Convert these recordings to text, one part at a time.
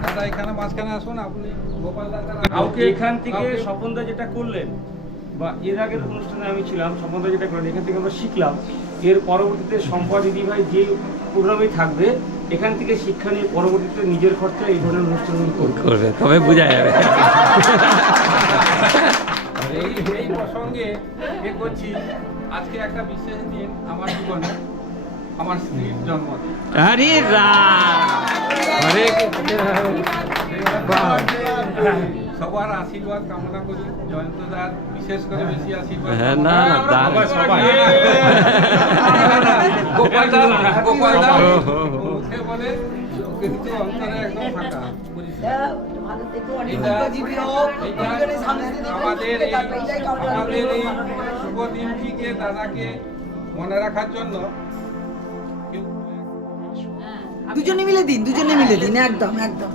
দাদা এখানে মাঝখানে আসুন। আপনি গোপাল দাদা কাউকে এখান থেকে স্বপনদা যেটা করলেন বা এর আগের অনুষ্ঠানে আমি ছিলাম, স্বপনদা যেটা করলেন এখান থেকে আমরা শিখলাম। এর পরবর্তীতে সম্পা দিদিভাই যে প্রোগ্রামে থাকবে এখান থেকে শিক্ষা নিয়ে পরবর্তীতে নিজের খরচায় এই ধরনের অনুষ্ঠানগুলো করবে, তবে বোঝা যাবে। এই প্রসঙ্গে এ করছি, আজকে একটা বিশেষ দিন আমার জীবনে, আমার স্ত্রীর জন্মদিন। আরে সবার আশীর্বাদ কামনা করি, জয়ন্তদার বিশেষ করে বেশি আশীর্বাদ। বলে কিন্তু অন্তরে একদম ফাঁকা। আমাদের এই শুভ দিনটিকে দাদাকে মনে রাখার জন্য দুজনে মিলে দিন একদম একদম।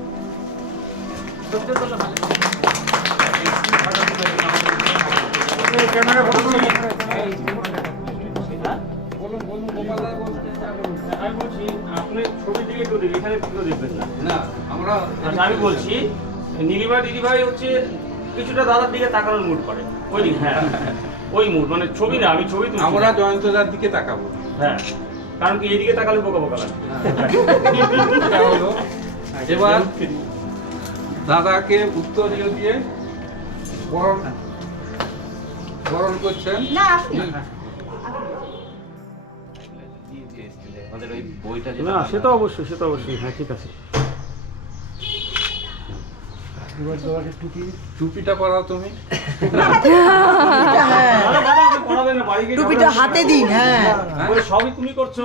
আমি বলছি নীলিমা দিদিভাই হচ্ছে কিছুটা দাদার দিকে তাকানোর মুড করে, ওই দিক, হ্যাঁ ওই মুড, মানে ছবি না, আমি ছবি তুলছি, আমরা জয়ন্তদার দিকে তাকাবো, হ্যাঁ কারণ কি এইদিকে তাকালে বোকা বোকা লাগে। এবার দাদাকে উত্তরীয় দিয়ে বরণ করছেন। না সে তো অবশ্যই, হ্যাঁ ঠিক আছে। টুপিটা পরাও তুমি। টুপিটা হাতে দিন, হ্যাঁ সবই তুমি করছো।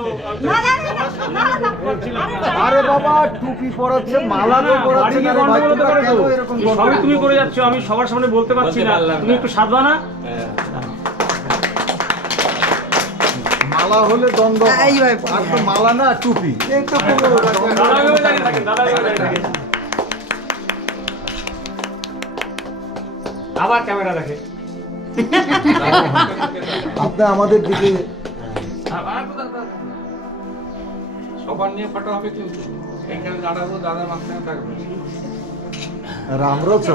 আরে বাবা টুপি পরাচ্ছে, মালা তো পরাচ্ছে না, সবই তুমি করে যাচ্ছ, আমি সবার সামনে বলতে পারছি না, তুমি একটু সাধবা না। মালা হলে দ্বন্দ্ব, আর তো মালা না টুপি। আবার ক্যামেরা দেখে আপনি আমাদের দিকে সবার নিয়ে ফটো হবে, কিন্তু এখানে দাঁড়াবো, দাদা মাঝখানে থাকবে। রামরচ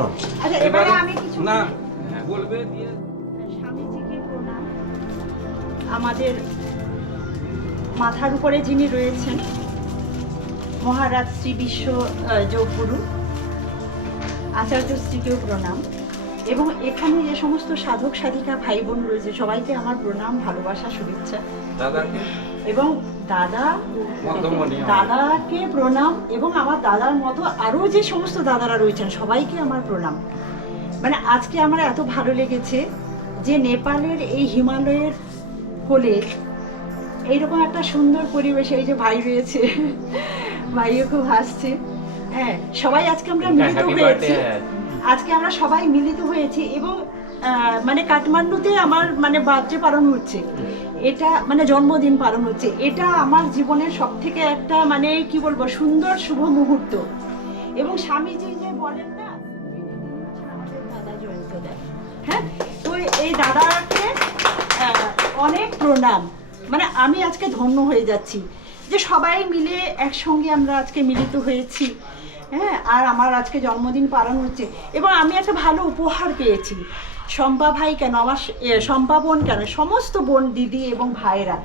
এবারে না বলবে দিয়ে স্বামীজিকে প্রণাম। আমাদের মাথার উপরে যিনি রয়েছেন মহারাজ শ্রী বিশ্ব যোগগুরু আচার্য শ্রীকেও প্রণাম, এবং এখানে যে সমস্ত সাধক সাধিকা ভাই বোন রয়েছে সবাইকে আমার প্রণাম, ভালোবাসা, শুভেচ্ছা। দাদাকে এবং দাদাকে প্রণাম, এবং আমার দাদার মতো আরও যে সমস্ত দাদারা রয়েছেন সবাইকে আমার প্রণাম। মানে আজকে আমার এত ভালো লেগেছে যে নেপালের এই হিমালয়ের কোলে এইরকম একটা সুন্দর পরিবেশে, এই যে ভাই রয়েছে, ভাইও খুব হাসছে, হ্যাঁ সবাই আজকে আমরা মিলিত হয়েছি, এবং মানে কাঠমান্ডুতে আমার মানে বার্থডে পালন হচ্ছে, এটা মানে জন্মদিন পালন হচ্ছে, এটা আমার জীবনের সব থেকে একটা মানে কি বলবো সুন্দর শুভ মুহূর্ত। এবং স্বামীজি যে বলেন না আমাদের দাদা জয়ন্ত দেয়, হ্যাঁ তো এই দাদাকে অনেক প্রণাম। মানে আমি আজকে ধন্য হয়ে যাচ্ছি যে সবাই মিলে একসঙ্গে আমরা আজকে মিলিত হয়েছি, হ্যাঁ আর আমার আজকে জন্মদিন পালন হচ্ছে, এবং আমি একটা ভালো উপহার পেয়েছি। শম্পা ভাই কেন, আমার শম্পা বোন কেন, সমস্ত বোন দিদি এবং ভাইয়েরা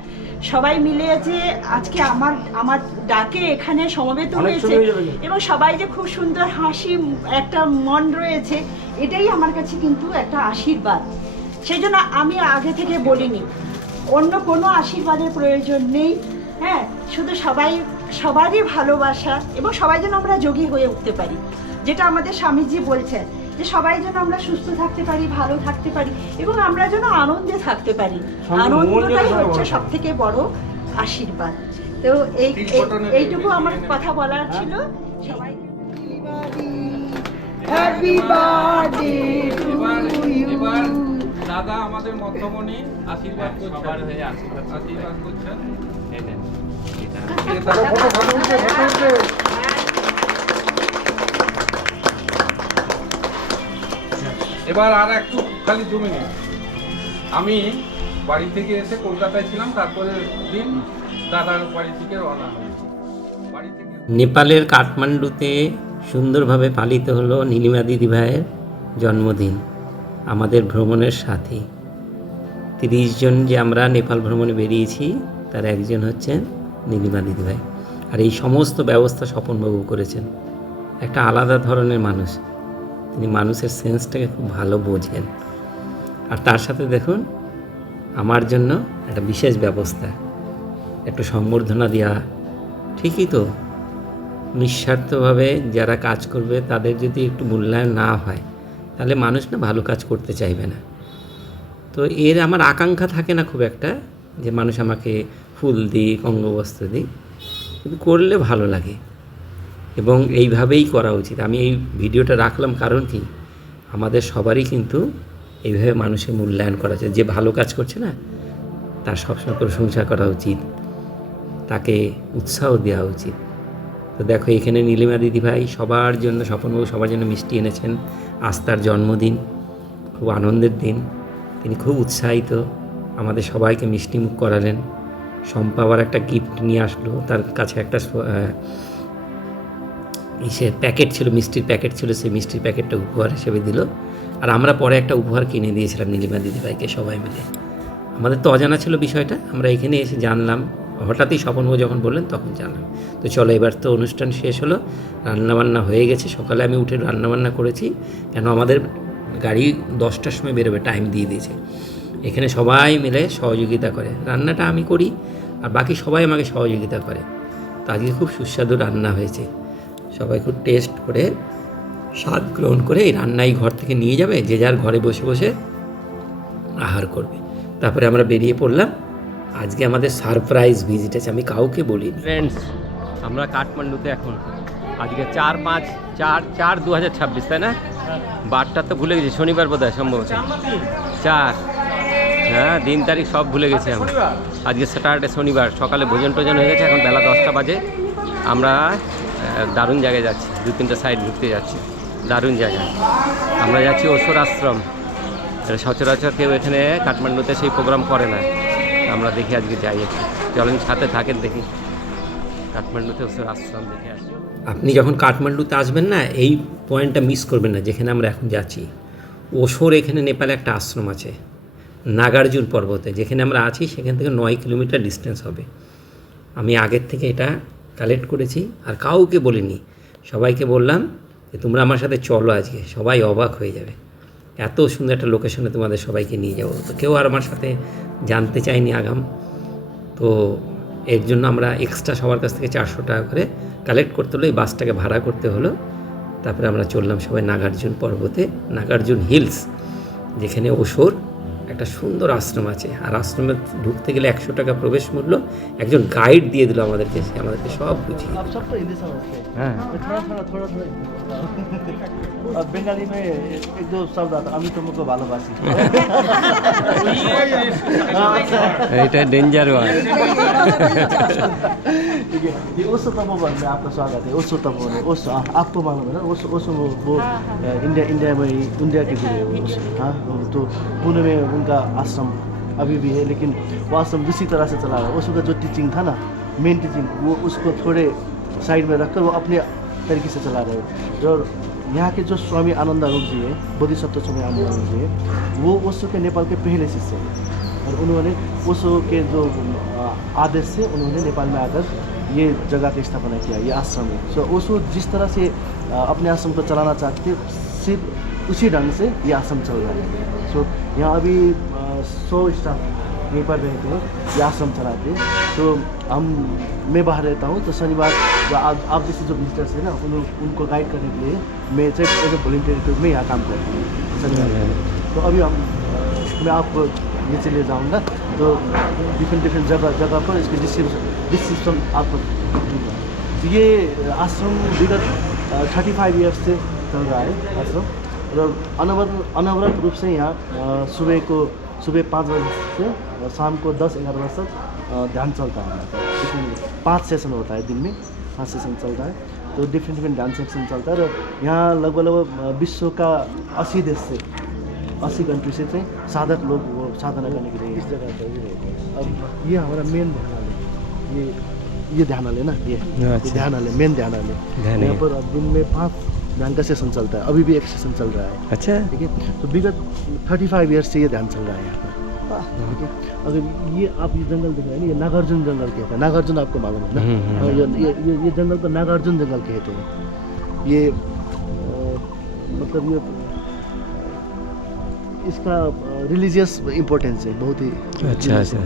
সবাই মিলে যে আজকে আমার ডাকে এখানে সমবেত হয়েছে, এবং সবাই যে খুব সুন্দর হাসি একটা মন রয়েছে, এটাই আমার কাছে কিন্তু একটা আশীর্বাদ। সেই জন্য আমি আগে থেকে বলিনি অন্য কোনো আশীর্বাদের প্রয়োজন নেই, হ্যাঁ শুধু সবারই ভালোবাসা, এবং সবাই যেন আমরা যোগী হয়ে উঠতে পারি, যেটা আমাদের স্বামীজি বলছেন যে সবাই যেন আমরা সুস্থ থাকতে পারি, ভালো থাকতে পারি, এবং আমরা যেন আনন্দে থাকতে পারি। আনন্দটাই হচ্ছে সব থেকে বড় আশীর্বাদ। তো এইটুকু আমার কথা বলার ছিল। সবাইকে হ্যাপি বার্থডে টু ইউ। এবার দাদা আমাদের মধ্যমণি আশীর্বাদ করছেন। এবার আর একটু খালি 2 মিনিট। আমি বাড়ি থেকে এসে কলকাতায় ছিলাম, তারপরে দিন দাদার বাড়ি থেকে রওনা হয়েছি। নেপালের কাঠমান্ডুতে সুন্দরভাবে পালিত হলো নীলিমা দিদিভাইয়ের জন্মদিন, আমাদের ভ্রমণের সাথী। 30 জন যে আমরা নেপাল ভ্রমণে বেরিয়েছি তার একজন হচ্ছেন নীলিমা দিদিভাই। আর এই সমস্ত ব্যবস্থা স্বপনবাবু করেছেন। একটা আলাদা ধরনের মানুষ, তিনি মানুষের সেন্সটাকে খুব ভালো বোঝেন। আর তার সাথে দেখুন আমার জন্য একটা বিশেষ ব্যবস্থা, একটু সম্বর্ধনা দেওয়া। ঠিকই তো, নিঃস্বার্থভাবে যারা কাজ করবে তাদের যদি একটু মূল্যায়ন না হয় তাহলে মানুষ না ভালো কাজ করতে চাইবে না। তো এর আমার আকাঙ্ক্ষা থাকে না খুব একটা যে মানুষ আমাকে ফুল দিক, অঙ্গবস্ত্র দিক, কিন্তু করলে ভালো লাগে এবং এইভাবেই করা উচিত। আমি এই ভিডিওটা রাখলাম কারণ কি, আমাদের সবারই কিন্তু এইভাবে মানুষের মূল্যায়ন করা উচিত। যে ভালো কাজ করছে না তার সবসময় প্রশংসা করা উচিত, তাকে উৎসাহ দেওয়া উচিত। তো দেখো এখানে নীলিমা দিদিভাই সবার জন্য, স্বপনবাবু সবার জন্য মিষ্টি এনেছেন। আজ তার জন্মদিন, খুব আনন্দের দিন। তিনি খুব উৎসাহিত, আমাদের সবাইকে মিষ্টিমুখ করালেন। শম্পা আবার একটা গিফট নিয়ে আসলো, তার কাছে একটা ইসের প্যাকেট ছিল, মিষ্টির প্যাকেট ছিল, সেই মিষ্টির প্যাকেটটা উপহার হিসেবে দিল। আর আমরা পরে একটা উপহার কিনে দিয়েছিলাম নীলিমা দিদিভাইকে সবাই মিলে। আমাদের তো অজানা ছিল বিষয়টা, আমরা এখানে এসে জানলাম, হঠাৎই স্বপনবাবু যখন বললেন তখন জানলাম। তো চলো এবার তো অনুষ্ঠান শেষ হলো, রান্নাবান্না হয়ে গেছে। সকালে আমি উঠে রান্নাবান্না করেছি, কেন আমাদের গাড়ি 10টার সময় বেরোবে, টাইম দিয়ে দিয়েছে। এখানে সবাই মিলে সহযোগিতা করে, রান্নাটা আমি করি আর বাকি সবাই আমাকে সহযোগিতা করে। তো আজকে খুব সুস্বাদু রান্না হয়েছে, সবাই খুব টেস্ট করে স্বাদ গ্রহণ করে এই রান্নাই ঘর থেকে নিয়ে যাবে, যে যার ঘরে বসে বসে আহার করবে। তারপরে আমরা বেরিয়ে পড়লাম। আজকে আমাদের সারপ্রাইজ ভিজিট আছে, আমি কাউকে বলি। ফ্রেন্ডস, আমরা কাঠমান্ডুতে এখন আজকে 4/5/4/2026, তাই না? বারটা তো ভুলে গেছি, শনিবার বোধ হয় সম্ভবত 4, হ্যাঁ দিন তারিখ সব ভুলে গেছি আমি। আজকে স্যাটারডে, শনিবার। সকালে ভোজন টোজন হয়ে গেছে, এখন বেলা 10টা বাজে। আমরা দারুণ জায়গায় যাচ্ছি, 2-3টা সাইড ঘুরতে যাচ্ছি, দারুণ জায়গা। আমরা যাচ্ছি ওশোর আশ্রম। সচরাচর কেউ এখানে কাঠমান্ডুতে সেই প্রোগ্রাম করে না, আমরা দেখি আজকে যাই একটু। চলেন সাথে থাকেন, দেখি কাঠমান্ডুতে ওশোর আশ্রম দেখে আসি। আপনি যখন কাঠমান্ডুতে আসবেন না, এই পয়েন্টটা মিস করবেন না, যেখানে আমরা এখন যাচ্ছি। ওশোর এখানে নেপালে একটা আশ্রম আছে, নাগার্জুন পর্বতে। যেখানে আমরা আছি সেখান থেকে 9 কিলোমিটার ডিস্টেন্স হবে। আমি আগের থেকে এটা কালেক্ট করেছি আর কাউকে বলিনি, সবাইকে বললাম যে তোমরা আমার সাথে চলো আজকে। সবাই অবাক হয়ে যাবে, এত সুন্দর একটা লোকেশনে তোমাদের সবাইকে নিয়ে যাবো। তো কেউ আর আমার সাথে জানতে চায়নি আগাম, তো এর জন্য আমরা এক্সট্রা সবার কাছ থেকে 400 টাকা করে কালেক্ট করতে হলো, এই বাসটাকে ভাড়া করতে হলো। তারপরে আমরা চললাম সবাই নাগার্জুন পর্বতে, নাগার্জুন হিলস, যেখানে ওশোর একটা সুন্দর আশ্রম আছে। আর আশ্রমে ঢুকতে গেলে 100 টাকা প্রবেশ মূল্য। একজন গাইড দিয়ে দিল আমাদেরকে, সে আমাদেরকে সব বুঝিয়ে। হ্যাঁ, बंगाली में एक दो शब्द आता আমি তোমাকে ভালোবাসি। এটা ডেঞ্জার ওয়ান। ठीक है, ये ओसो तपोवन में आपका स्वागत है। ओसो तपोवन, ओसो आपको मालूम है ना? ओसो ओसो वो इंडिया में इंडिया के लिए ओसो, हाँ। तो पुणे में उनका आश्रम अभी भी है, लेकिन वो आश्रम दूसरी तरह से चला रहा है। ओसो का जो टीचिंग था ना, मेन टीचिंग, वो उसको थोड़े साइड में रखकर वो अपने तरीके से चला रहे हैं। और यहाँ के जो स्वामी आनंदारूप जी है, बोधिसत्व स्वामी आनंदारूप जी है, वो ओशो के नेपाल के पहले शिष्य हैं। और उन्होंने ओशो के जो आदेश से उन्होंने नेपाल में आकर ये जगह की स्थापना किया, ये आश्रम है। सो ओशो जिस तरह से अपने आश्रम को चलाना चाहते थे, सिर्फ उसी ढंग से ये आश्रम चल रहा है। सो यहाँ अभी 100 स्टाफ यहीं पर रहते हैं, ये आश्रम चलाते हैं। तो मैं बाहर रहता हूँ, तो शनिवार आप जैसे जो विजिटर्स हैं ना, उनको गाइड करने के लिए मैं सिर्फ एज ए वॉलंटियर के रूप में यहाँ काम करता हूँ शनिवार। तो अभी मैं आपको नीचे ले जाऊँगा, तो डिफरेंट जगह पर इसकी डिस्क्रिप्शन आपको दूँगा। तो ये आश्रम विगत 35 ईयर्स से चल रहा है आश्रम। और अनवरत रूप से यहाँ सुबह 5 बजे से शाम को 10-11 बजे तक ध्यान चलता है। इसमें 5 सेशन होता है दिन में, 5 सेशन चलता है। तो डिफरेंट डांस सेक्शन चलता है। और यहाँ लगभग विश्व का 80 देश से, 80 कंट्री से साधक लोग वो साधना करने के लिए इस जगह पर ही रहते हैं। अब ये हमारा मेन भगवान है, ये ये ध्यान आले ना, ये ध्यान आले, मेन ध्यान आले। यहाँ पर दिन में 5 ध्यान का सेशन चलता है, अभी भी एक सेशन चल रहा है। अच्छा, ठीक है, तो विगत 35 ईयर्स से ये ध्यान चल रहा है यहाँ पर। ठीक है, अगर ये आप ये जंगल देख रहे हैं, ये नागार्जुन जंगल कहते हैं। नागार्जुन आपको मालूम है ना? ये जंगल को नागार्जुन जंगल कहते हैं। ये मतलब ये इसका रिलीजियस इम्पोर्टेंस है बहुत ही। अच्छा अच्छा।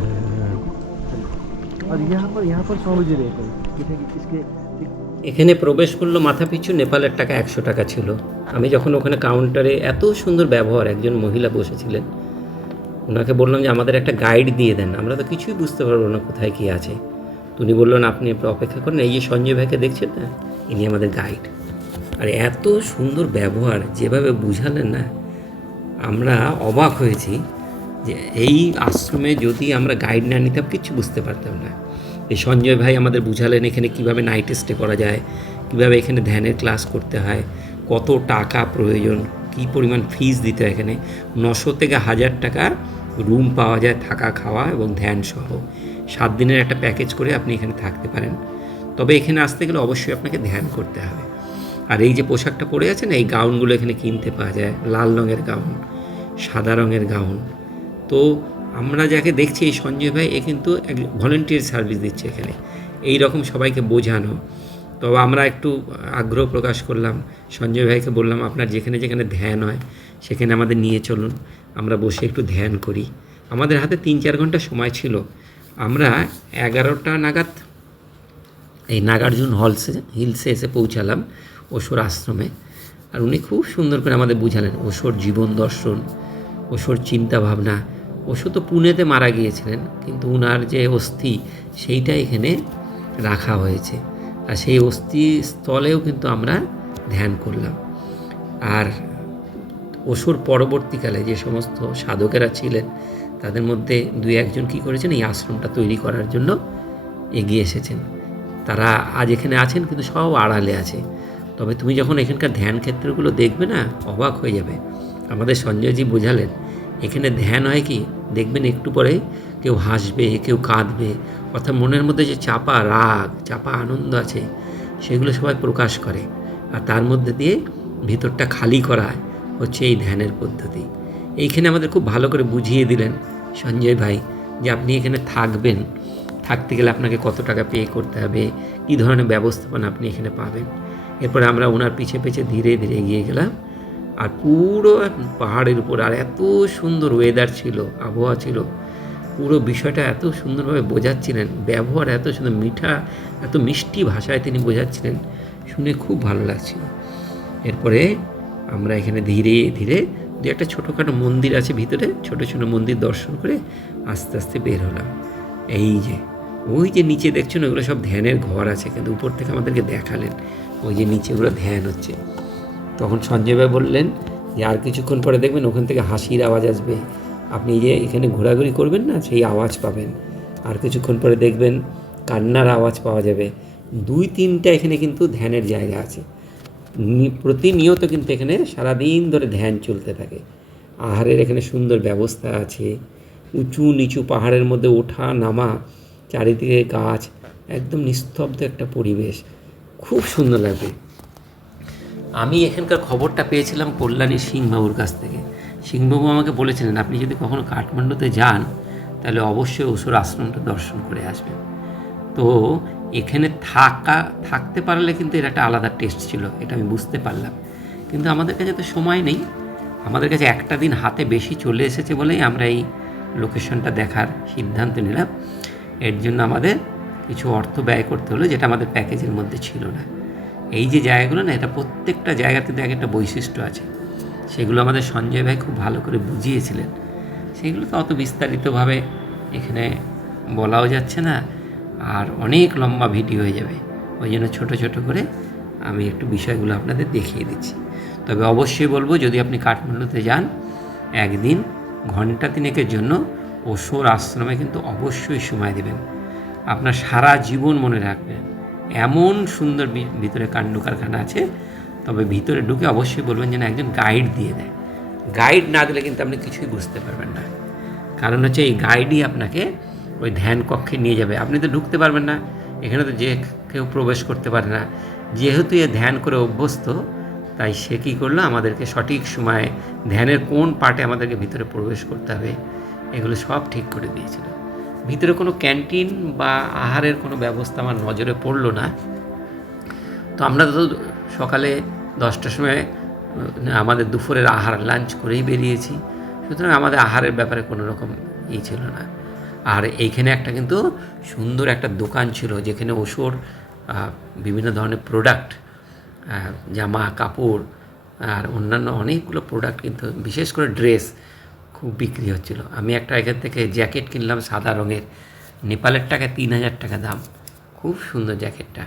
और यहाँ पर स्वामी जी रहते हैं। ठीक है, इसके এখানে প্রবেশ মূল্য মাথা পিছু নেপালের টাকা 100 টাকা ছিল। আমি যখন ওখানে কাউন্টারে, এত সুন্দর ব্যবহার, একজন মহিলা বসেছিলেন, ওনাকে বললাম যে আমাদের একটা গাইড দিয়ে দেন, আমরা তো কিছুই বুঝতে পারবো না কোথায় কী আছে। উনি বললেন আপনি একটু অপেক্ষা করেন, এই যে সঞ্জয় ভাইকে দেখছেন না, ইনি আমাদের গাইড। আর এত সুন্দর ব্যবহার, যেভাবে বুঝালেন না, আমরা অবাক হয়েছি যে এই আশ্রমে যদি আমরা গাইড না নিতাম কিচ্ছু বুঝতে পারতাম না। এই সঞ্জয় ভাই আমাদের বুঝালেন এখানে কিভাবে নাইট স্টে করা যায়, কিভাবে এখানে ধ্যানের ক্লাস করতে হয়, কত টাকা প্রয়োজন, কী পরিমাণ ফিস দিতে হয়। এখানে 900 থেকে 1000 টাকা রুম পাওয়া যায়, থাকা খাওয়া এবং ধ্যান সহ। 7 দিনের একটা প্যাকেজ করে আপনি এখানে থাকতে পারেন। তবে এখানে আসতে গেলে অবশ্যই আপনাকে ধ্যান করতে হবে। আর এই যে পোশাকটা পরে আছেন, এই গাউনগুলো এখানে কিনতে পাওয়া যায়, লাল রঙের গাউন, সাদা রঙের গাউন। তো আমরা যাকে দেখছি এই সঞ্জয় ভাই, এ কিন্তু এক ভলেন্টিয়ার সার্ভিস দিচ্ছে এখানে, এই রকম সবাইকে বোঝানো। তবে আমরা একটু আগ্রহ প্রকাশ করলাম, সঞ্জয় ভাইকে বললাম আপনার যেখানে যেখানে ধ্যান হয় সেখানে আমাদের নিয়ে চলুন, আমরা বসে একটু ধ্যান করি। আমাদের হাতে 3-4 ঘন্টা সময় ছিল। আমরা 11টা নাগাদ এই নাগার্জুন হিলসে এসে পৌঁছালাম, ওশোর আশ্রমে। আর উনি খুব সুন্দর করে আমাদের বুঝালেন ওশোর জীবন দর্শন, ওশোর চিন্তাভাবনা। ওশো তো পুনেতে মারা গিয়েছিলেন, কিন্তু উনার যে অস্থি সেইটা এখানে রাখা হয়েছে। আর সেই অস্থি স্থলেও কিন্তু আমরা ধ্যান করলাম। আর ওশোর পরবর্তীকালে যে সমস্ত সাধকেরা ছিলেন, তাদের মধ্যে 2-1 কী করেছেন, এই আশ্রমটা তৈরি করার জন্য এগিয়ে এসেছেন। তারা আজ এখানে আছেন, কিন্তু সব আড়ালে আছে। তবে তুমি যখন এখানকার ধ্যান ক্ষেত্রগুলো দেখবে না, অবাক হয়ে যাবে। আমাদের সঞ্জয়জি বোঝালেন এখানে ধ্যান হয় কি, দেখবেন একটু পরে কেউ হাসবে, কেউ কাঁদবে, অর্থাৎ মনের মধ্যে যে চাপা রাগ, চাপা আনন্দ আছে, সেগুলো সবাই প্রকাশ করে। আর তার মধ্যে দিয়ে ভিতরটা খালি করা হচ্ছে এই ধ্যানের পদ্ধতি। এইখানে আমাদের খুব ভালো করে বুঝিয়ে দিলেন সঞ্জয় ভাই যে আপনি এখানে থাকবেন, থাকতে গেলে আপনাকে কত টাকা পে করতে হবে, কী ধরনের ব্যবস্থাপনা আপনি এখানে পাবেন। এরপরে আমরা ওনার পিছে পিছে ধীরে ধীরে এগিয়ে গেলাম। আর পুরো পাহাড়ের উপর, আর এত সুন্দর ওয়েদার ছিল, আবহাওয়া ছিল, পুরো বিষয়টা এত সুন্দরভাবে বোঝাচ্ছিলেন, ব্যবহার এত সুন্দর, মিঠা, এত মিষ্টি ভাষায় তিনি বোঝাচ্ছিলেন, শুনে খুব ভালো লাগছিল। এরপরে আমরা এখানে ধীরে ধীরে 2-একটা ছোটোখাটো মন্দির আছে ভিতরে, ছোটো ছোটো মন্দির দর্শন করে আস্তে আস্তে বের হলাম। এই যে ওই যে নিচে দেখছেন, ওগুলো সব ধ্যানের ঘর আছে, কিন্তু উপর থেকে আমাদেরকে দেখালেন ওই যে নিচে ওগুলো ধ্যান হচ্ছে। তখন সঞ্জয় ভাই বললেন যে আর কিছুক্ষণ পরে দেখবেন ওখান থেকে হাসির আওয়াজ আসবে, আপনি যে এখানে ঘোরাঘুরি করবেন না, সেই আওয়াজ পাবেন। আর কিছুক্ষণ পরে দেখবেন কান্নার আওয়াজ পাওয়া যাবে। 2-3টা এখানে কিন্তু ধ্যানের জায়গা আছে, প্রতিনিয়ত কিন্তু এখানে সারাদিন ধরে ধ্যান চলতে থাকে। আহারের এখানে সুন্দর ব্যবস্থা আছে, উঁচু নিচু পাহাড়ের মধ্যে ওঠা নামা, চারিদিকে গাছ, একদম নিস্তব্ধ একটা পরিবেশ, খুব সুন্দর লাগবে। আমি এখানকার খবরটা পেয়েছিলাম কল্যাণী সিংবাবুর কাছ থেকে। সিংবাবু আমাকে বলেছিলেন আপনি যদি কখনো কাঠমান্ডুতে যান তাহলে অবশ্যই ওশোর আশ্রমটা দর্শন করে আসবেন। তো এখানে থাকতে পারলে কিন্তু এর একটা আলাদা টেস্ট ছিল, এটা আমি বুঝতে পারলাম। কিন্তু আমাদের কাছে তো সময় নেই, আমাদের কাছে একটা দিন হাতে বেশি চলে এসেছে বলেই আমরা এই লোকেশনটা দেখার সিদ্ধান্ত নিলাম। এর জন্য আমাদের কিছু অর্থ ব্যয় করতে হলো, যেটা আমাদের প্যাকেজের মধ্যে ছিল না। এই যে জায়গাগুলো না, এটা প্রত্যেকটা জায়গাতে এক একটা বৈশিষ্ট্য আছে, সেগুলো আমাদের সঞ্জয় ভাই খুব ভালো করে বুঝিয়েছিলেন। সেগুলো তো অত বিস্তারিতভাবে এখানে বলাও যাচ্ছে না, আর অনেক লম্বা ভিডিও হয়ে যাবে। ওই জন্য ছোটো ছোটো করে আমি একটু বিষয়গুলো আপনাদের দেখিয়ে দিচ্ছি। তবে অবশ্যই বলবো, যদি আপনি কাঠমান্ডুতে যান, একদিন ঘন্টা 3-এর জন্য ওশোর আশ্রমে কিন্তু অবশ্যই সময় দেবেন। আপনার সারা জীবন মনে রাখবেন, এমন সুন্দর ভিতরে কাণ্ড কারখানা আছে। তবে ভিতরে ঢুকে অবশ্যই বলবেন যেন একজন গাইড দিয়ে দেয়। গাইড না দিলে কিন্তু আপনি কিছুই বুঝতে পারবেন না। কারণ হচ্ছে এই গাইডই আপনাকে ওই ধ্যান কক্ষে নিয়ে যাবে, আপনি তো ঢুকতে পারবেন না। এখানে তো যে কেউ প্রবেশ করতে পারে না। যেহেতু এ ধ্যান করে অভ্যস্ত, তাই সে কী করলো, আমাদেরকে সঠিক সময়ে ধ্যানের কোন পার্টে আমাদেরকে ভিতরে প্রবেশ করতে হবে এগুলো সব ঠিক করে দিয়েছিল। ভিতরে কোনো ক্যান্টিন বা আহারের কোনো ব্যবস্থা আমার নজরে পড়লো না। তো আমরা তো সকালে 10টার সময় আমাদের দুপুরের আহার লাঞ্চ করেই বেরিয়েছি, সুতরাং আমাদের আহারের ব্যাপারে কোনো রকম ছিল না। আর এইখানে একটা কিন্তু সুন্দর একটা দোকান ছিল, যেখানে ওশোর বিভিন্ন ধরনের প্রোডাক্ট, জামা কাপড় আর অন্যান্য অনেকগুলো প্রোডাক্ট, কিন্তু বিশেষ করে ড্রেস খুব বিক্রি হচ্ছিল। আমি একটা এখান থেকে জ্যাকেট কিনলাম সাদা রঙের, নেপালের টাকা 3000 টাকা দাম। খুব সুন্দর জ্যাকেটটা,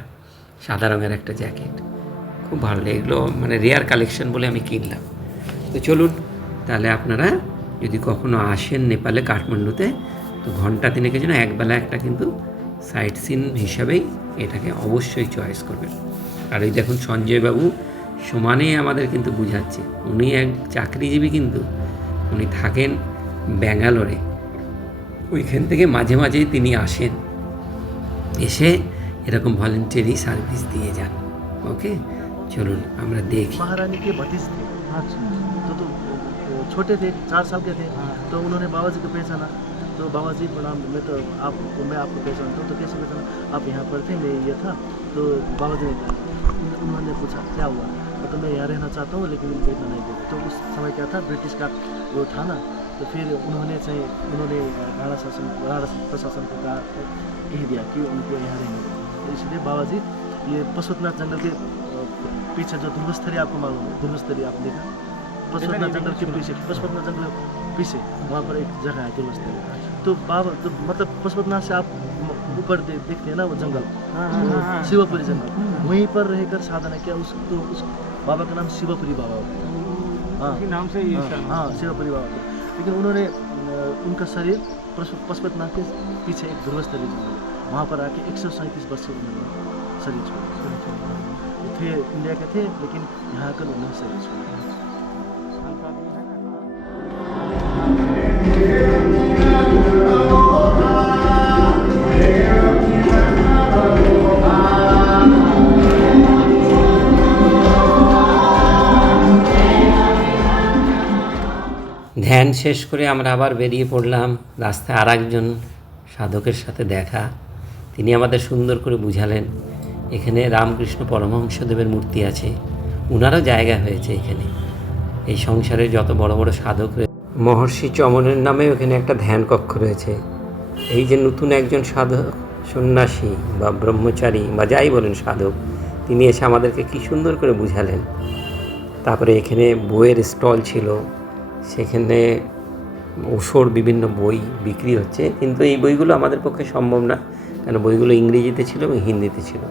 সাদা রঙের একটা জ্যাকেট, খুব ভালো লাগে। এগুলো মানে রেয়ার কালেকশন বলে আমি কিনলাম। তো চলুন তাহলে আপনারা যদি কখনো আসেন নেপালে কাঠমান্ডুতে, তো ঘন্টা তিনেকের জন্য একবেলা একটা কিন্তু সাইট সিন হিসাবেই এটাকে অবশ্যই চয়েস করবেন। আর এই দেখুন সঞ্জয়বাবু সমানে আমাদের কিন্তু বুঝাচ্ছে, উনি এক চাকরিজীবী, কিন্তু উনি থাকেন ব্যাঙ্গালোরে। ওইখান থেকে মাঝে মাঝেই তিনি আসেন, এসে এরকম ভলেন্টারি সার্ভিস দিয়ে যান। ওকে, চলুন আমরা देखिए। महारानी के भतीज थे। तो छोटे थे, 4 साल के थे। तो उन्होंने बाबा जी को पहचाना, तो बाबा जी प्रणाम, मैं आपको पहचानता हूँ। तो कैसे पहचाना, आप यहाँ पर थे, मैं ये था। तो बाबा जी ने कहा, उन्होंने पूछा क्या हुआ, तो मैं यहाँ रहना चाहता हूँ लेकिन देखना नहीं दे। तो उस समय क्या था, ब्रिटिश का वो था ना, तो फिर उन्होंने राणा प्रशासन को कहा, कह दिया कि उनको यहाँ रहने दो। तो इसलिए बाबा जी ये पशुपतिनाथ जंगल के पीछे जो ध्रुवस्थली आपको मालूम है, ध्रुवस्थली आप देखा, पशुपतिनाथ जंगल के पीछे, पशुपतिनाथ जंगल के पीछे वहाँ पर एक जगह है ध्रुवस्थली। तो बाबा तो मतलब पशुपतिनाथ से आप ऊपर देखते हैं ना वो जंगल, शिवपुरी जंगल, वहीं पर रहकर साधना किया। उस बाबा का नाम शिवपुरी बाबा होता है। हाँ, नाम से हाँ शिवपुरी बाबा। लेकिन उन्होंने उनका शरीर पशुपतिनाथ के पीछे एक ध्रुवस्थली जंगल, वहाँ पर आके 137 वर्ष से उन्होंने शरीर छोड़ा। थे इंडिया के थे, लेकिन यहाँ कर उन्होंने शरीर छोड़ा। ধ্যান শেষ করে আমরা আবার বেরিয়ে পড়লাম। রাস্তায় আর একজন সাধকের সাথে দেখা, তিনি আমাদের সুন্দর করে বুঝালেন এখানে রামকৃষ্ণ পরমহংসদেবের মূর্তি আছে, উনারও জায়গা হয়েছে এখানে। এই সংসারে যত বড় বড় সাধক রয়েছে, মহর্ষি চমনের নামে ওখানে একটা ধ্যান কক্ষ রয়েছে। এই যে নতুন একজন সাধক, সন্ন্যাসী বা ব্রহ্মচারী বা যাই বলেন সাধক, তিনি এসে আমাদেরকে কি সুন্দর করে বুঝালেন। তারপরে এখানে বইয়ের স্টল ছিল, সেখানে ওশোর বিভিন্ন বই বিক্রি হচ্ছে, কিন্তু এই বইগুলো আমাদের পক্ষে সম্ভব না, কারণ বইগুলো ইংরেজিতে ছিল এবং হিন্দিতে ছিল।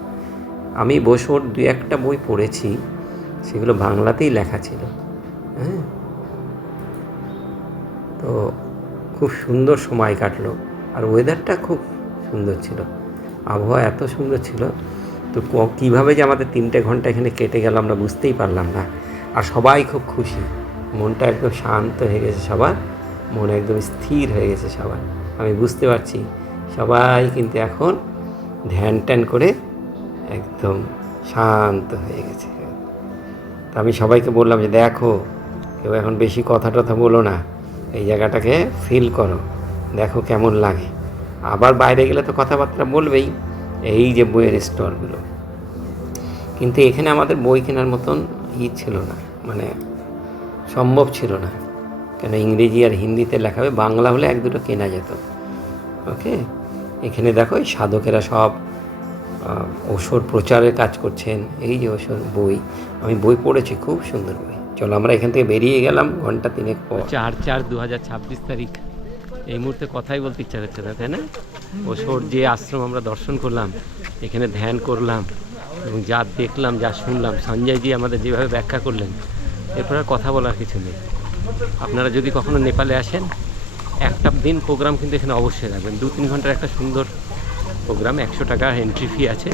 আমি ওশোর 2-1টা বই পড়েছি, সেগুলো বাংলাতেই লেখা ছিল। হ্যাঁ, তো খুব সুন্দর সময় কাটলো, আর ওয়েদারটা খুব সুন্দর ছিল, আবহাওয়া এত সুন্দর ছিল। তো কীভাবে যে আমাদের 3টে ঘন্টা এখানে কেটে গেল আমরা বুঝতেই পারলাম না। আর সবাই খুব খুশি, মনটা একদম শান্ত হয়ে গেছে সবার, মন একদম স্থির হয়ে গেছে সবার। আমি বুঝতে পারছি সবাই কিন্তু এখন ধ্যান ট্যান করে একদম শান্ত হয়ে গেছে। তো আমি সবাইকে বললাম যে দেখো, কেউ এখন বেশি কথা টথা বলো না, এই জায়গাটাকে ফিল করো, দেখো কেমন লাগে। আবার বাইরে গেলে তো কথাবার্তা বলবেই। এই যে বইয়ের স্টলগুলো, কিন্তু এখানে আমাদের বই কেনার মতন ছিল না, মানে সম্ভব ছিল না, কেন ইংরেজি আর হিন্দিতে লেখা হবে, বাংলা হলে 1-2টো কেনা যেত। ওকে, এখানে দেখো এই সাধকেরা সব ওশোর প্রচারের কাজ করছেন। এই যে ওশোর বই, আমি বই পড়েছি, খুব সুন্দর বই। চলো আমরা এখান থেকে বেরিয়ে গেলাম 3 ঘন্টা পর। 4/4/2026 তারিখ। এই মুহূর্তে কথাই বলতে ইচ্ছা করছে না, তাই না? ওশোর যে আশ্রম আমরা দর্শন করলাম, এখানে ধ্যান করলাম এবং যা দেখলাম, যা শুনলাম, সঞ্জয়জি আমাদের যেভাবে ব্যাখ্যা করলেন, এরপর আর কথা বলার কিছু নেই। আপনারা যদি কখনো নেপালে আসেন, একটা দিন প্রোগ্রাম কিন্তু এখানে অবশ্যই রাখবেন। 2-3 ঘন্টার একটা সুন্দর প্রোগ্রাম, 100 টাকা এন্ট্রি ফি আছে।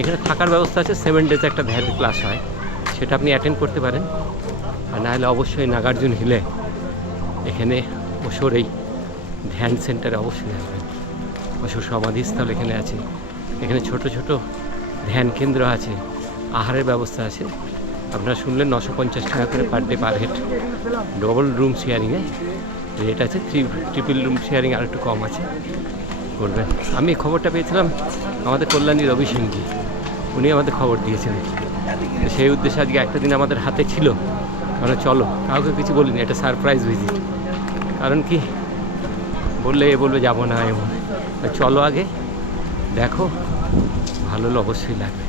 এখানে থাকার ব্যবস্থা আছে, 7 ডেজ একটা ধ্যান ক্লাস হয়, সেটা আপনি অ্যাটেন্ড করতে পারেন। আর না হলে অবশ্যই নাগার্জুন হিলে এখানে ওশোর এই ধ্যান সেন্টারে অবশ্যই আসবেন। ওশোর সমাধিস্থল এখানে আছে, এখানে ছোট ছোট ধ্যান কেন্দ্র আছে, আহারের ব্যবস্থা আছে। আপনারা শুনলেন 950 টাকা করে per day per head, double room শেয়ারিংয়ে রেট আছে। ট্রিপল রুম শেয়ারিং আর একটু কম আছে, করবেন। আমি খবরটা পেয়েছিলাম আমাদের কল্যাণী রবি সিংজি, উনি আমাদের খবর দিয়েছেন। সেই উদ্দেশ্যে আজকে একটা দিন আমাদের হাতে ছিল, মানে চলো, কাউকে কিছু বলিনি, এটা সারপ্রাইজ ভিজিট। কারণ কি বললে এ বলবে যাবো না এমন, চলো আগে দেখো, ভালো হলে অবশ্যই লাগবে।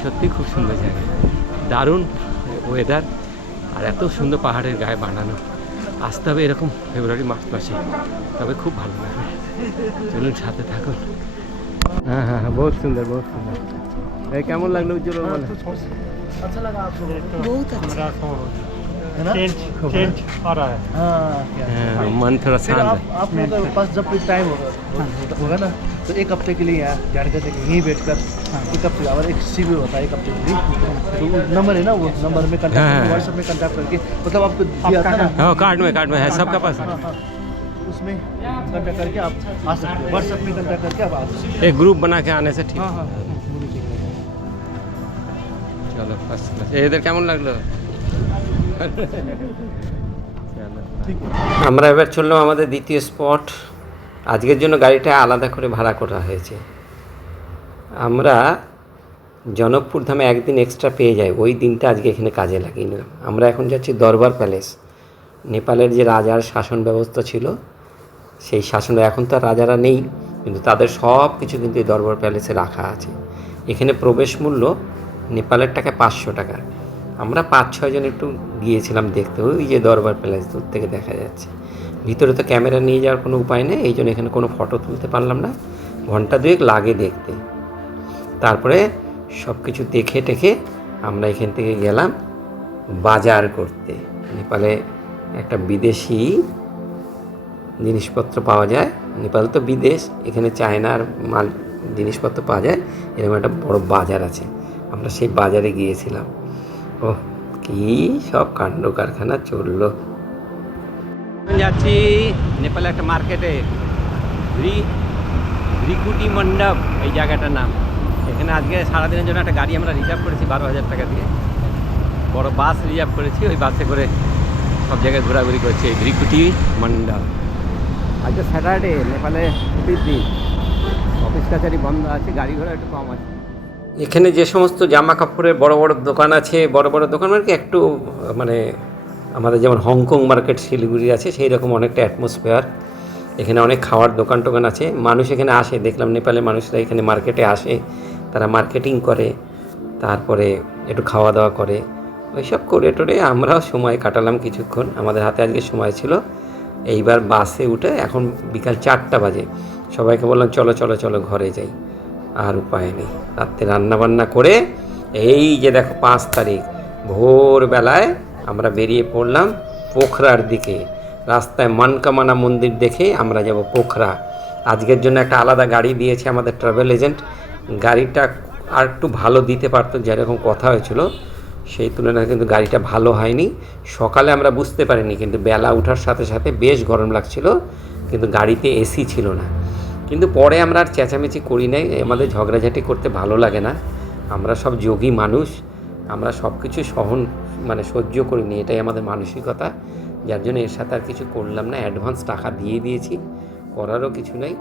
সত্যি খুব সুন্দর জায়গা, দারুণ ওয়েদার, আর এত সুন্দর পাহাড়ের গায়ে বানানো। আসতে হবে এরকম ফেব্রুয়ারি মার্চ মাসে, তবে খুব ভালো লাগবে। চলুন সাথে থাকুন। হ্যাঁ হ্যাঁ হ্যাঁ, বহুত সুন্দর বহুত সুন্দর। এই কেমন লাগলো উজ্জ্বল? अच्छा लगा आप लोगों को? বহুত আছে। है ना? চেঞ্জ করা হয়। हाँ क्या হ্যাঁ, মন থোড়া फिर শান্ত। आप लोगों के पास जब भी टाइम होगा ना, तो एक हफ्ते के लिए यहाँ जाने का यहीं बैठ कर एक हफ्ते, और एक सीवी होता है एक हफ्ते के लिए, तो नंबर है ना, वो नंबर में हाँ। कंटैक्ट, व्हाट्सएप में कंटैक्ट करके, मतलब आपको दिया था ना, हाँ, कार्ड में है, सबका पास है। हाँ, हाँ, उसमें कंटैक्ट करके आप आ सकते हो, व्हाट्सएप में कंटैक्ट करके आप आ सकते हो। एक ग्रुप बना के आने से ठीक। हाँ हाँ চলো ফার্স্ট ক্লাস। এদের কেমন লাগলো? আমরা এবার চললাম আমাদের দ্বিতীয় স্পট। আজকের জন্য গাড়িটা আলাদা করে ভাড়া করা হয়েছে। আমরা জনকপুর ধামে একদিন এক্সট্রা পেয়ে যাই, ওই দিনটা আজকে এখানে কাজে লাগিয়ে নিলাম। আমরা এখন যাচ্ছি দরবার প্যালেস। নেপালের যে রাজার শাসন ব্যবস্থা ছিল, সেই শাসনে এখন তো আর রাজারা নেই, কিন্তু তাদের সব কিছু কিন্তু এই দরবার প্যালেসে রাখা আছে। এখানে প্রবেশ মূল্য নেপালের টাকা 500 টাকা। আমরা 5-6 জন একটু গিয়েছিলাম দেখতে, ওই যে দরবার প্যালেস দূর থেকে দেখা যাচ্ছে। ভিতরে তো ক্যামেরা নিয়ে যাওয়ার কোনো উপায় নেই, এই জন্য এখানে কোনো ফটো তুলতে পারলাম না, ঘন্টা দুয়েক লাগে দেখতে। তারপরে সব কিছু দেখে টেখে আমরা এখান থেকে গেলাম বাজার করতে। নেপালে একটা বিদেশি জিনিসপত্র পাওয়া যায়, নেপাল তো বিদেশ, এখানে চায়নার মাল জিনিসপত্র পাওয়া যায়, এরকম একটা বড় বাজার আছে। আমরা সেই বাজারে গিয়েছিলাম। ও কি সব কাণ্ড কারখানা চললো। যাচ্ছি নেপালে একটা মার্কেটে, রিকুটি মণ্ডপ এই জায়গাটার নাম। এখানে আজকে সারাদিনের জন্য একটা গাড়ি আমরা রিজার্ভ করেছি 12,000 টাকা দিয়ে, বড় বাস রিজার্ভ করেছি, ওই বাসে করে সব জায়গায় ঘোরাঘুরি করছি। এই রিকুটি মণ্ডপ। আজকে স্যাটারডে, নেপালে ছুটির দিন, অফিস কাছারি বন্ধ আছে, গাড়ি ঘোড়া একটু কম আছে। এখানে যে সমস্ত জামা কাপড়ের বড় বড় দোকান আছে, বড় বড় দোকান মানে কি একটু মানে আমাদের যেমন হংকং মার্কেট শিলিগুড়ি আছে, সেই রকম অনেকটা অ্যাটমসফিয়ার। এখানে অনেক খাওয়ার দোকান টোকান আছে, মানুষ এখানে আসে, দেখলাম নেপালের মানুষরা এখানে মার্কেটে আসে, তারা মার্কেটিং করে, তারপরে একটু খাওয়া দাওয়া করে, ওইসব করে টোরে আমরাও সময় কাটালাম কিছুক্ষণ। আমাদের হাতে আজকে সময় ছিল। এইবার বাসে উঠে এখন বিকাল 4টা বাজে, সবাইকে বললাম চলো চলো চলো ঘরে যাই, আর উপায় নেই। রাত্রে রান্নাবান্না করে এই যে দেখো 5 তারিখ ভোরবেলায় আমরা বেরিয়ে পড়লাম পোখরার দিকে। রাস্তায় মনকামনা মন্দির দেখে আমরা যাব পোখরা। আজকের জন্য একটা আলাদা গাড়ি দিয়েছে আমাদের ট্রাভেল এজেন্ট, গাড়িটা আর একটু ভালো দিতে পারতো, যেরকম কথা হয়েছিল সেই তুলনায় কিন্তু গাড়িটা ভালো হয়নি। সকালে আমরা বুঝতে পারিনি, কিন্তু বেলা ওঠার সাথে সাথে বেশ গরম লাগছিল, কিন্তু গাড়িতে এসি ছিল না। কিন্তু পরে আমরা আর চেঁচামেচি করি নাই, আমাদের ঝগড়াঝাটি করতে ভালো লাগে না, আমরা সব যোগী মানুষ, আমরা সব কিছু সহ্য করিনি, এটাই আমাদের মানসিকতা। যার জন্য এর সাথে আর কিছু করলাম না, অ্যাডভান্স টাকা দিয়ে দিয়েছি, করারও কিছু নেই।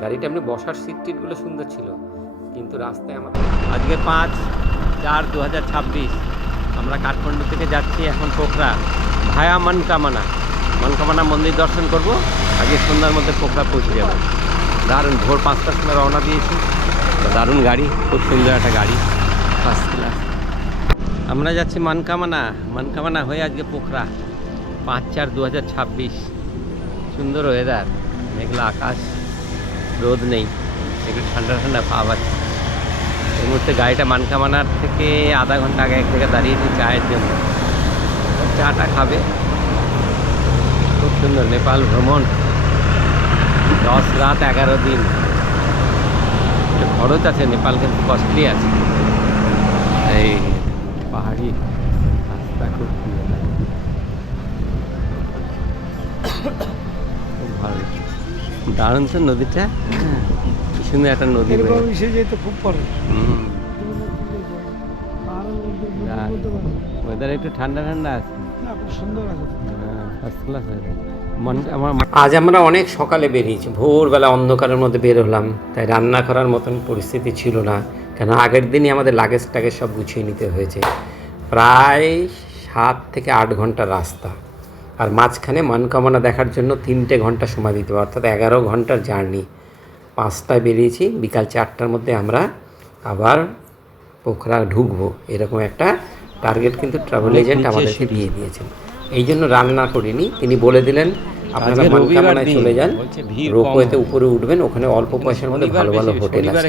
গাড়িটা এমনি বসার সিট টিটগুলো সুন্দর ছিল, কিন্তু রাস্তায় আমাদের আজকে 5/4/2026 আমরা কাঠমান্ডু থেকে যাচ্ছি এখন পোখরা ভায়া মনকামনা মন্দির দর্শন করব। আজকে সন্ধ্যার মধ্যে পোখরা পৌঁছে যাব। দারুণ, ভোর 5টার সময় রওনা দিয়েছি, দারুণ গাড়ি, খুব সুন্দর একটা গাড়ি, ফার্স্ট ক্লাস। আমরা যাচ্ছি মনকামনা হয়ে আজকে পোখরা। 5/4/2026, সুন্দর ওয়েদার, মেঘলা আকাশ, রোদ নেই, একটু ঠান্ডা ঠান্ডা ভাব আছে। এই মুহূর্তে গাড়িটা মনকামনার থেকে আধা ঘন্টা আগে এক জায়গায় দাঁড়িয়েছি চায়ের জন্য, চাটা খাবে। খুব সুন্দর নেপাল ভ্রমণ, 10 রাত 11 দিন। একটু খরচ আছে, নেপাল কিন্তু কস্টলি আছে। এই পাহাড়ি রাস্তা খুব সুন্দর লাগে, খুব ভালো, দারুণ তো নদীটা, কি সুন্দর একটা নদী রয়েছে। মিশে যেতে খুব পরে ওয়েদার একটু ঠান্ডা ঠান্ডা আছে, খুব সুন্দর আছে। ফার্স্ট ক্লাস আছে। আজ আমরা অনেক সকালে বেরিয়েছি, ভোরবেলা অন্ধকারের মধ্যে বের হলাম, তাই রান্না করার মতন পরিস্থিতি ছিল না, কেন আগের দিনই আমাদের লাগেজ টাগেজ সব গুছিয়ে নিতে হয়েছে। প্রায় 7 থেকে 8 ঘন্টার রাস্তা, আর মাঝখানে মনকামনা দেখার জন্য 3 ঘন্টা সময় দিতে হবে, অর্থাৎ 11 ঘন্টার জার্নি। 5টায় বেরিয়েছি, বিকাল 4টার মধ্যে আমরা আবার পোখরা ঢুকবো, এরকম একটা টার্গেট কিন্তু ট্রাভেল এজেন্ট আমাদেরকে দিয়ে দিয়েছেন। এই জন্য রান্না করিনি, তিনি বলে দিলেন আপনারা মনকামনায় চলে যান, রোপওয়েতে উপরে উঠবেন, ওখানে অল্প পয়সার মধ্যে ভালো ভালো হোটেল আছে।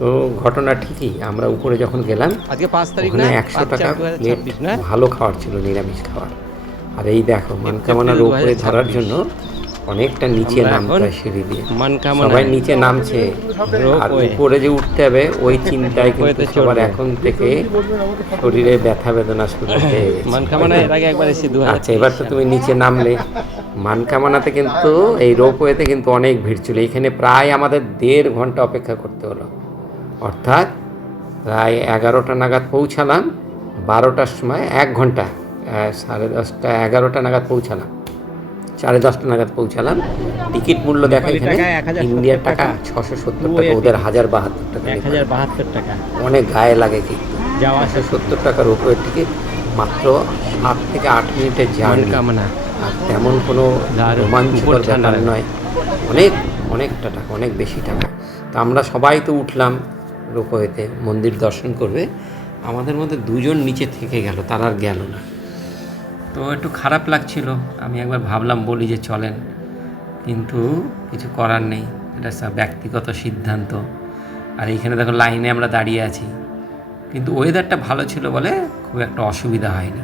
তো ঘটনা ঠিকই, আমরা উপরে যখন গেলাম ওখানে 100 টাকা প্লেট ভালো খাবার ছিল, নিরামিষ খাবার। আর এই দেখো মনকামনা রোপওয়ে ধরার জন্য অনেকটা নিচে নামতে হয় সিঁড়ি দিয়ে, সবাই নিচে নামছে, আর উপরে যে উঠতে হবে ওই চিন্তায় কিন্তু সবার এখন থেকে শরীরে ব্যথা বেদনা শুরু হয়ে গেছে। আচ্ছা, এবার তো তুমি নিচে নামলে। মনকামনাতে কিন্তু এই রোপওয়েতে কিন্তু অনেক ভিড় ছিল, এখানে প্রায় আমাদের 1.5 ঘন্টা অপেক্ষা করতে হলো, অর্থাৎ প্রায় 11টা নাগাদ পৌঁছালাম, 12টার সময় 1 ঘন্টা, 10:30 11টা নাগাদ পৌঁছালাম, 10:30 নাগাদ পৌঁছালাম। টিকিট মূল্য দেখা এখানে ইন্ডিয়ার টাকা 670 টাকা, ওদের 1072 টাকা। অনেক গায়ে লাগে কিন্তু 670 টাকার উপরে টিকিট, মাত্র 7 থেকে 8 মিনিটের জার্নি, আর তেমন কোনো রোমাঞ্চকর ব্যাপার নয়, অনেকটা টাকা, অনেক বেশি টাকা। তো আমরা সবাই তো উঠলাম রোপওয়েতে, মন্দির দর্শন করবে, আমাদের মধ্যে 2 জন নিচে থেকে গেল, তারা আর গেল না। তো একটু খারাপ লাগছিল, আমি একবার ভাবলাম বলি যে চলেন, কিন্তু কিছু করার নেই, এটা সব ব্যক্তিগত সিদ্ধান্ত। আর এইখানে দেখো লাইনে আমরা দাঁড়িয়ে আছি, কিন্তু ওয়েদারটা ভালো ছিল বলে খুব একটা অসুবিধা হয়নি।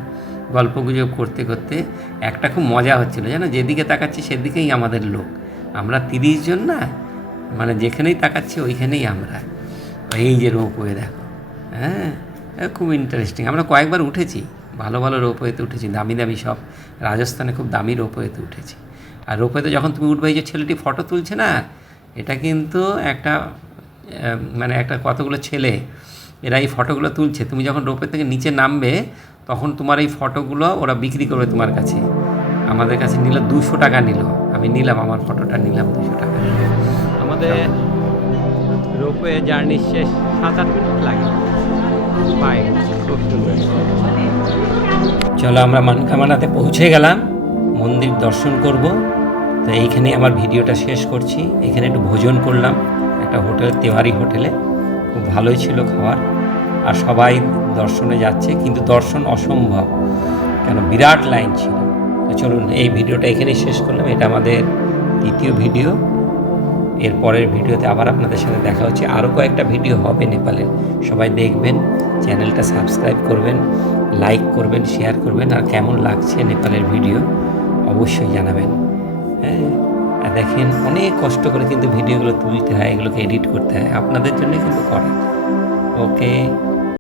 গল্পগুজব করতে করতে একটা খুব মজা হচ্ছিলো, জানো, যেদিকে তাকাচ্ছি সেদিকেই আমাদের লোক, আমরা 30 জন না, মানে যেখানেই তাকাচ্ছি ওইখানেই আমরা। এই যে রোপওয়ে দেখো, হ্যাঁ খুব ইন্টারেস্টিং। আমরা কয়েকবার উঠেছি, ভালো ভালো রোপওয়েতে উঠেছি, দামি দামি সব, রাজস্থানে খুব দামি রোপওয়েতে উঠেছি। আর রোপওয়েতে যখন তুমি উঠবে, এই যে ছেলেটি ফটো তুলছে না, এটা কিন্তু একটা মানে একটা কতগুলো ছেলে এরা এই ফটোগুলো তুলছে, তুমি যখন রোপওয়ে থেকে নিচে নামবে তখন তোমার এই ফটোগুলো ওরা বিক্রি করবে তোমার কাছে। আমাদের কাছে নিল 200 টাকা নিল, আমি নিলাম, আমার ফটোটা নিলাম 200 টাকা। আমাদের রোপওয়ে জার্নি শেষ, 7-8 মিনিট লাগে, পায়ে খুব সুন্দর। চলো আমরা মনকামনাতে পৌঁছে গেলাম, মন্দির দর্শন করব। তো এইখানে আমার ভিডিওটা শেষ করছি। এখানে একটু ভোজন করলাম একটা হোটেল, তেওয়ারি হোটেলে, খুব ভালোই ছিল খাবার। আর সবাই দর্শনে যাচ্ছে, কিন্তু দর্শন অসম্ভব, কেন বিরাট লাইন ছিল। তো চলুন এই ভিডিওটা এখানেই শেষ করলাম, এটা আমাদের 2য় ভিডিও। এর পরের ভিডিওতে আবার আপনাদের সাথে দেখা হচ্ছে, আরও কয়েকটা ভিডিও হবে নেপালের, সবাই দেখবেন, চ্যানেলটা সাবস্ক্রাইব করবেন, লাইক করবেন, শেয়ার করবেন, আর কেমন লাগছে নেপালের ভিডিও অবশ্যই জানাবেন। হ্যাঁ, আর দেখেন অনেক কষ্ট করে কিন্তু ভিডিওগুলো তুলতে হয়, এগুলোকে এডিট করতে হয়, আপনাদের জন্যই কিন্তু করা। ওকে।